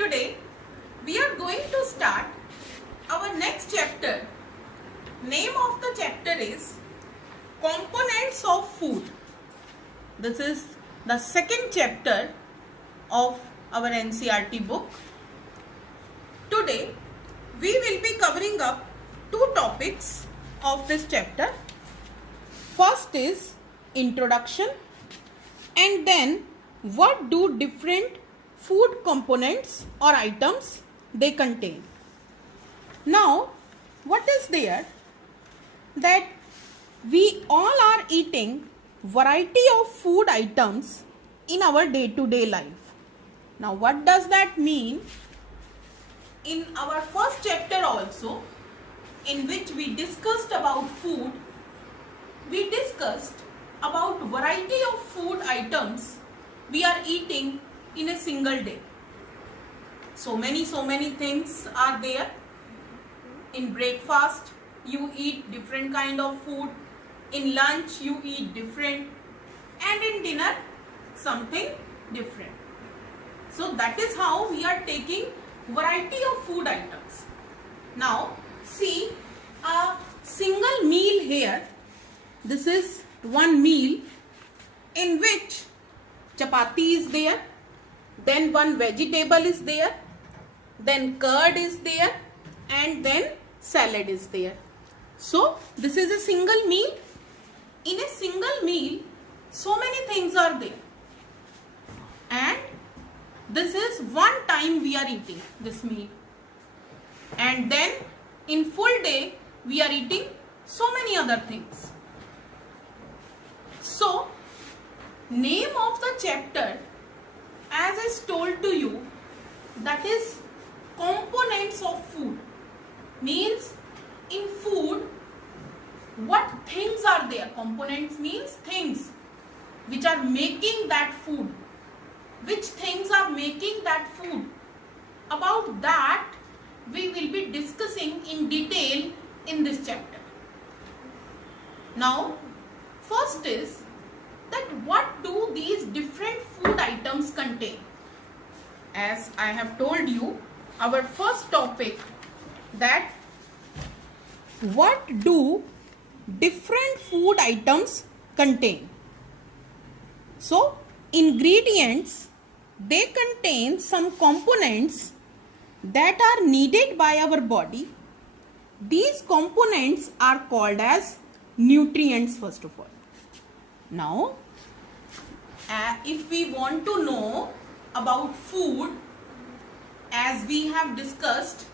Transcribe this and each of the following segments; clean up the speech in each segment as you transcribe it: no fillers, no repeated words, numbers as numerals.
Today we are going to start our next chapter. Name of the chapter is Components of Food. This is the second chapter of our NCERT book. Today we will be covering up two topics of this chapter. First is introduction, and then what do different food components or items they contain. Now what is there that we all are eating variety of food items in our day-to-day life. Now what does that mean? In our first chapter also, in which we discussed about food, we discussed about variety of food items we are eating in a single day. So many things are there. In breakfast you eat different kind of food, in lunch you eat different, and in dinner something different. So that is how we are taking variety of food items. Now see a single meal here. This is one meal in which chapati is there, then one vegetable is there, then curd is there, and then salad is there. So this is a single meal. In a single meal so many things are there, and this is one time we are eating this meal, and then in full day we are eating so many other things. So name of the chapter, as I told to you, that is components of food. Means in food what things are there. Components means things which are making that food. Which things are making that food? About that we will be discussing in detail in this chapter. Now first is that what do these different food items contain? As I have told you, our first topic, that what do different food items contain. So ingredients, they contain some components that are needed by our body. These components are called as nutrients first of all. Now if we want to know about food, as we have discussed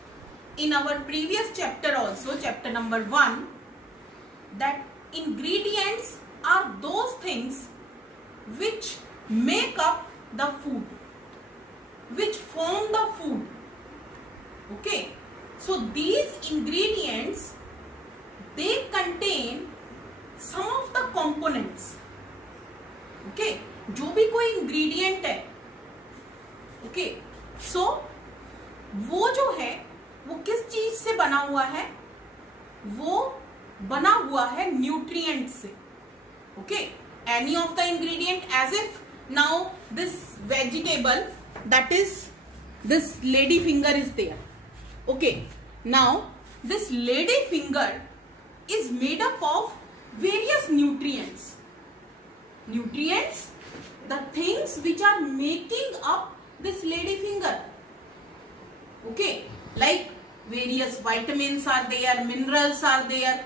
in our previous chapter also, chapter number 1, that ingredients are those things which make up the food, which form the food. Okay, so these ingredients, they contain some of the components. Okay, जो भी कोई ingredient है, okay, so वो जो है वो किस चीज से बना हुआ है? वो बना हुआ है न्यूट्रिएंट से. Okay, any of the ingredient, as if now this vegetable, that is this lady finger is there. Okay, now this lady finger is made up of various nutrients. Nutrients, the things which are making up this lady finger. Okay, like various vitamins are there, minerals are there,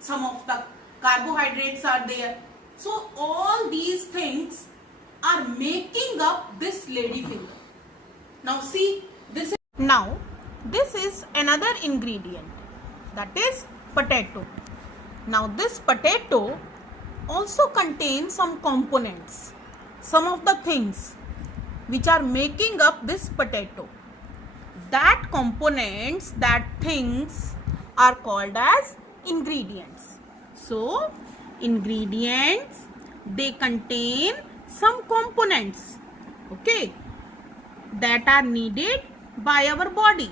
some of the carbohydrates are there. So all these things are making up this lady finger. Now see, this is another ingredient, that is potato. Now this potato also contains some components, some of the things which are making up this potato. That components, that things are called as ingredients. So ingredients, they contain some components, okay, that are needed by our body.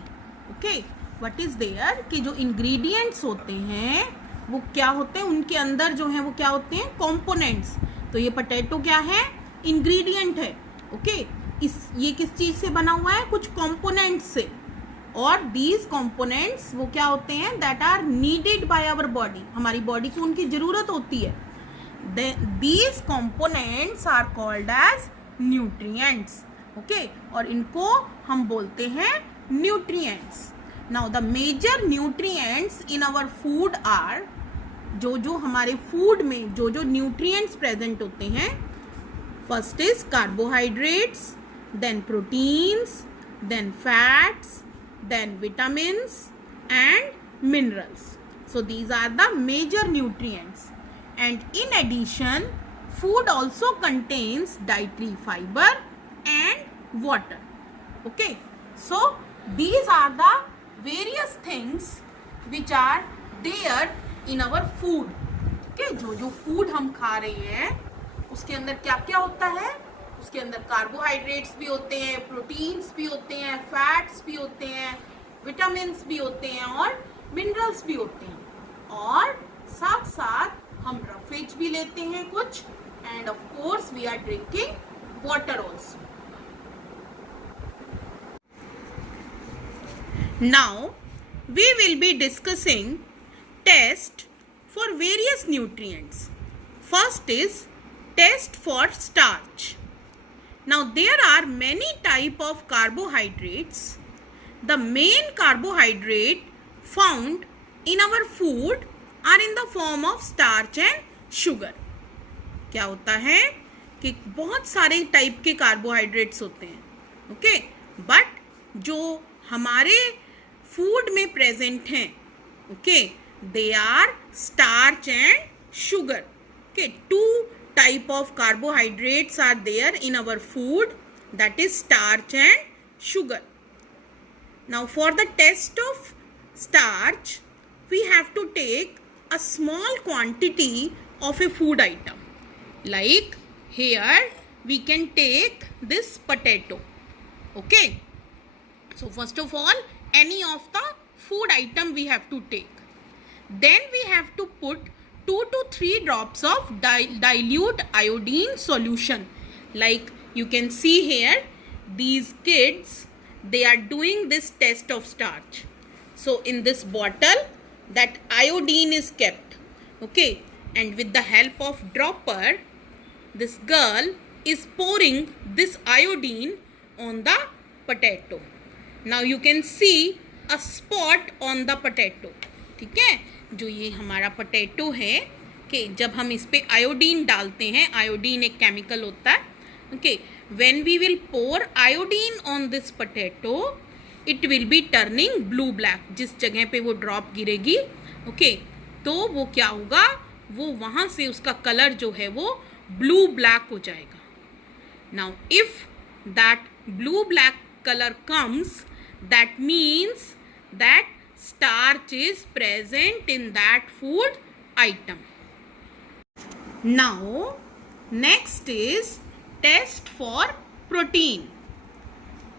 Okay, what is there कि जो ingredients होते हैं वो क्या होते हैं, उनके अंदर जो है वो क्या होते हैं, components. तो ये potato क्या है, ingredient है. ओके, ये किस चीज से बना हुआ है, कुछ कंपोनेंट्स से, और दीज कंपोनेंट्स वो क्या होते हैं, that are needed by our body, हमारी बॉडी को उनकी जरूरत होती है. These components are called as nutrients. Okay, और इनको हम बोलते हैं nutrients. Now the major nutrients in our food are, जो हमारे फूड में जो न्यूट्रिएंट्स प्रेजेंट होते हैं, first is carbohydrates, then proteins, then fats, then vitamins and minerals. So these are the major nutrients, and in addition food also contains dietary fiber and water. Okay, so these are the various things which are there in our food. Okay, जो food हम खा रहे हैं उसके अंदर क्या क्या होता है, उसके अंदर कार्बोहाइड्रेट्स भी होते हैं, प्रोटीन्स भी होते हैं, फैट्स भी होते हैं, विटामिन्स भी होते हैं और मिनरल्स भी होते हैं, और साथ साथ हम रफेज भी लेते हैं कुछ, and of course we are drinking water also. Now we will be discussing test for various nutrients. First is test for starch. Now there are many type of carbohydrates. The main carbohydrate found in our food are in the form of starch and sugar. क्या होता है कि बहुत सारे type के carbohydrates होते हैं, okay, but जो हमारे फूड में प्रेजेंट हैं, okay, they are starch and sugar. Okay, two type of carbohydrates are there in our food, that is starch and sugar. Now for the test of starch, we have to take a small quantity of a food item. Like here we can take this potato. Okay, so first of all any of the food item we have to take. Then we have to put 2 to 3 drops of dilute iodine solution. Like you can see here, these kids, they are doing this test of starch. So in this bottle that iodine is kept, okay, and with the help of dropper, this girl is pouring this iodine on the potato. Now you can see a spot on the potato. ठीक है, जो ये हमारा potato है कि जब हम इस पे आयोडीन डालते हैं, आयोडीन एक केमिकल होता है, okay, when we will pour iodine on this potato it will be turning blue black. जिस जगह पे वो ड्रॉप गिरेगी, ओके, तो वो क्या होगा, वो वहाँ से उसका कलर जो है वो ब्लू ब्लैक हो जाएगा. Now if that blue black colour comes, that means that starch is present in that food item. Now next is test for protein.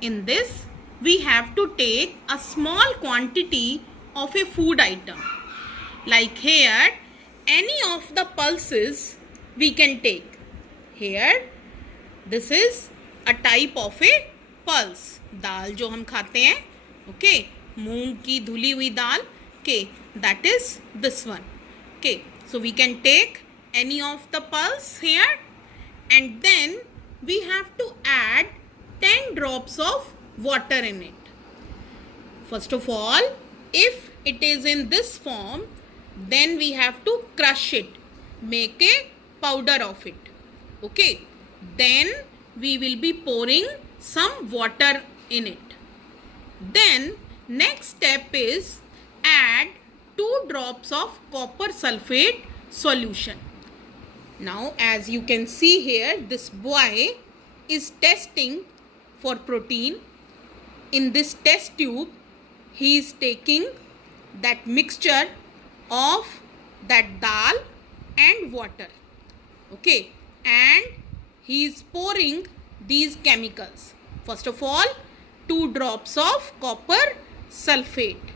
In this we have to take a small quantity of a food item. Like here any of the pulses we can take. Here this is a type of a pulse. दाल जो हम खाते हैं, okay, मूंग की धुली हुई दाल, के that is this one. Okay, so we can take any of the pulse here, and then we have to add 10 drops of water in it. First of all, if it is in this form, then we have to crush it, make a powder of it. Okay, then we will be pouring some water in it. Then next step is add 2 drops of copper sulfate solution. Now as you can see here, this boy is testing for protein. In this test tube he is taking that mixture of that dal and water, okay, and he is pouring these chemicals. First of all 2 drops of copper sulfate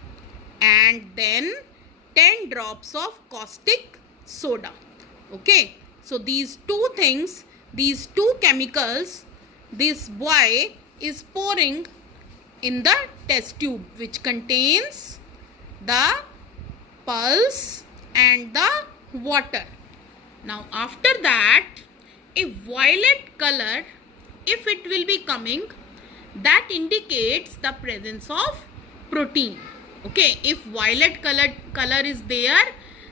and then 10 drops of caustic soda. Okay, so these two things, these two chemicals this boy is pouring in the test tube which contains the pulse and the water. Now after that, a violet color, if it will be coming, that indicates the presence of protein. Okay, if violet color is there,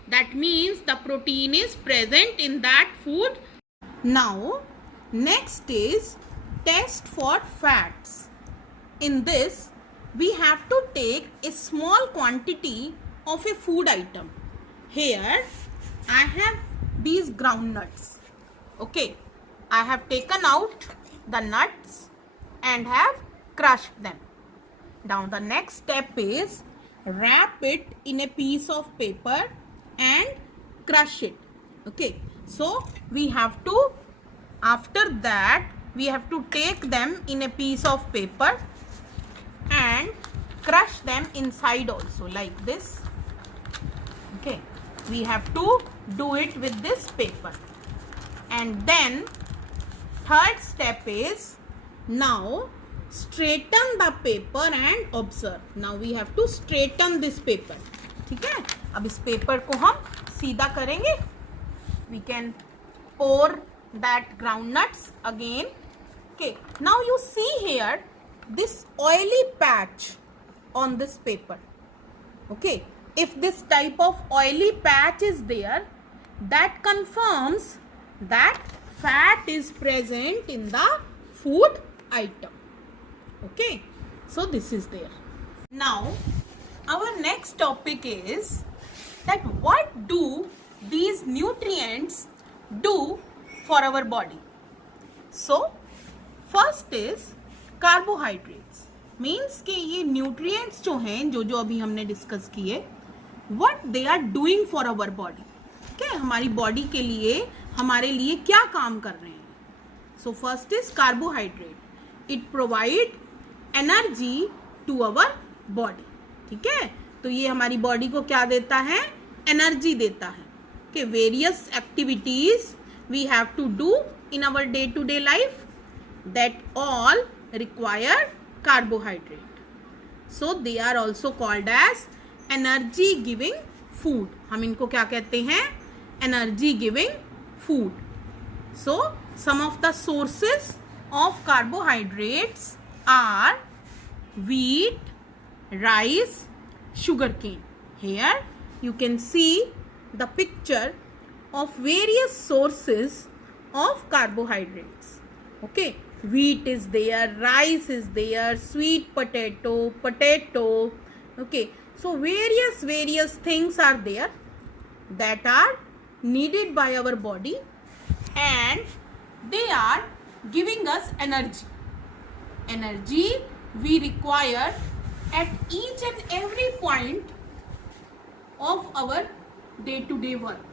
that means the protein is present in that food. Now next is test for fats. In this, we have to take a small quantity of a food item. Here I have these groundnuts. Okay, I have taken out the nuts and have crushed them. Now the next step is wrap it in a piece of paper and crush it. Okay, so we have to, after that we have to take them in a piece of paper and crush them inside also, like this. Okay, we have to do it with this paper. And then third step is, now straighten the paper and observe. Now we have to straighten this paper. ठीक है, अब इस paper को हम सीधा करेंगे. We can pour that groundnuts again. Okay, now you see here this oily patch on this paper. Okay, if this type of oily patch is there, that confirms that fat is present in the food item. Okay, so this is there. Now our next topic is that what do these nutrients do for our body. So first is carbohydrates. Means कि ये nutrients जो हैं, जो अभी हमने discuss किए, what they are doing for our body. क्या हमारी बॉडी के लिए, हमारे लिए क्या काम कर रहे हैं. So first is carbohydrate. It provide energy to our body. ठीक है, तो ये हमारी बॉडी को क्या देता है, एनर्जी देता है. कि various activities we have to do in our day to day life, that all require carbohydrate. So they are also called as energy giving food. हम इनको क्या कहते हैं, energy giving food. So some of the sources of carbohydrates are wheat, rice, sugarcane. Here you can see the picture of various sources of carbohydrates. Okay, wheat is there, rice is there, sweet potato. Okay, so various things are there that are needed by our body and they are giving us energy we require at each and every point of our day to day work.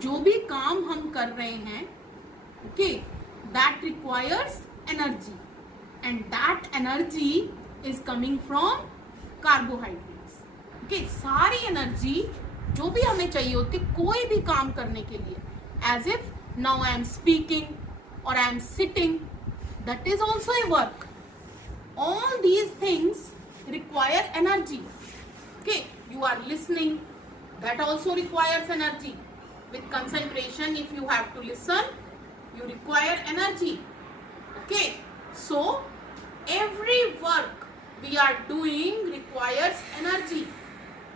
जो भी काम हम कर रहे हैं, okay, that requires energy and that energy is coming from carbohydrates. Okay, सारी energy जो भी हमें चाहिए होती कोई भी काम करने के लिए, as if now I am speaking or I am sitting, that is also a work. All these things require energy. Okay, you are listening, that also requires energy. With concentration, if you have to listen, you require energy. Okay, so every work we are doing requires energy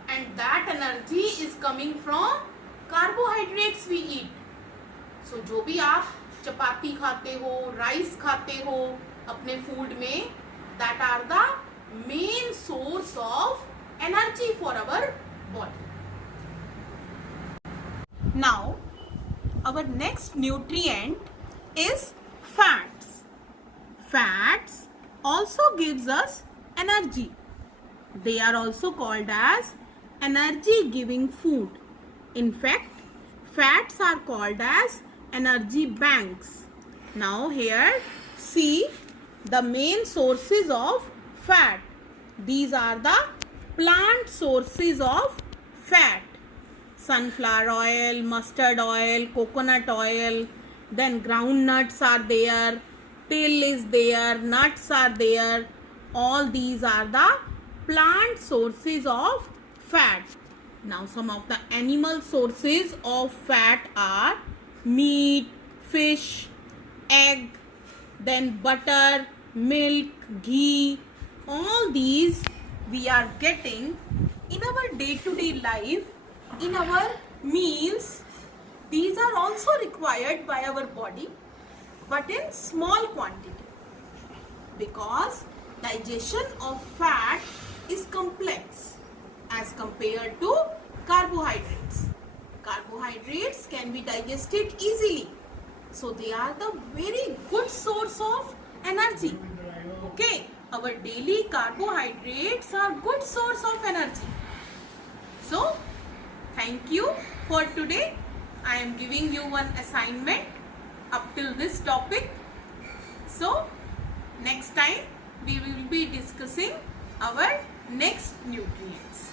and that energy is coming from carbohydrates we eat. So जो भी आप चपाती खाते हो, rice खाते हो अपने food में, that are the main source of energy for our body. Now our next nutrient is fats. Fats also gives us energy. They are also called as energy giving food. In fact, fats are called as energy banks. Now here see the main sources of fat. These are the plant sources of fat. Sunflower oil, mustard oil, coconut oil, then groundnuts are there, till is there, nuts are there. All these are the plant sources of fat. Now some of the animal sources of fat are meat, fish, egg, then butter, milk, ghee. All these we are getting in our day-to-day life, in our meals. These are also required by our body, but in small quantity, because digestion of fat is complex as compared to carbohydrates. Carbohydrates can be digested easily, so they are the very good source of energy. Okay, our daily carbohydrates are good source of energy. So thank you for today. I am giving you one assignment up till this topic. So next time we will be discussing our next nutrients.